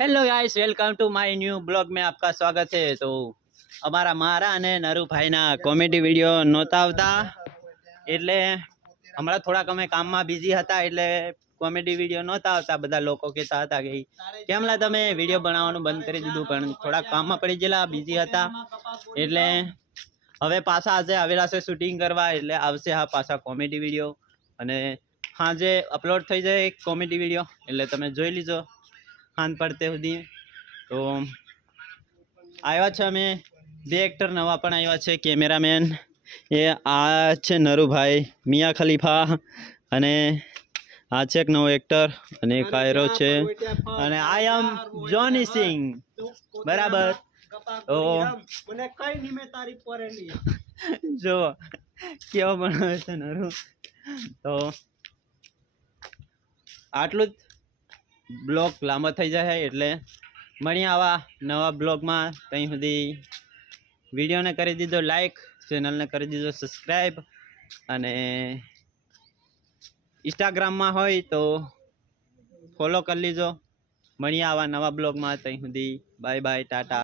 Hello guys, welcome to my new blog में आपका स्वागत है। तो અમારા મારા અને નરુભાઈના કોમેડી વિડીયો નહોતા આવતા, એટલે હમણાં થોડાક અમે કામમાં બિઝી હતા, એટલે કોમેડી વિડીયો નહોતા આવતા। બધા લોકો કહેતા હતા કે કેમલા તમે વિડીયો બનાવવાનું બંધ કરી દીધું, પણ થોડાક કામમાં પડી ગયેલા, બિઝી હતા। એટલે હવે પાછા આજે આવેલા છે શૂટિંગ કરવા, એટલે આવશે હા પાછા કોમેડી વિડીયો, અને સાંજે અપલોડ થઈ જાય કોમેડી વિડીયો, એટલે તમે જોઈ લીજો ખાન પડતે સુધી। તો આવ્યા છે અમે બે એક્ટર નવા પણ આવ્યા છે। કેમેરામેન એ આ છે નરુભાઈ મિયા ખલીફા, અને આ છે એક નવો એક્ટર, અને કાયરો છે, અને આઈ એમ જોની સિંહ, બરાબર। તો જો કેવો બનાવે છે નરુ। તો આટલું જ, બ્લોગ લાંબો થઈ જાય, એટલે મળીએ આવા નવા બ્લોગમાં। ત્યાં સુધી વિડીયોને કરી દીધો લાઈક, ચેનલને કરી દીધો સબસ્ક્રાઈબ, અને ઇન્સ્ટાગ્રામમાં હોય તો ફોલો કરી લીજો। મળીએ આવા નવા બ્લોગમાં। ત્યાં સુધી બાય બાય, ટાટા।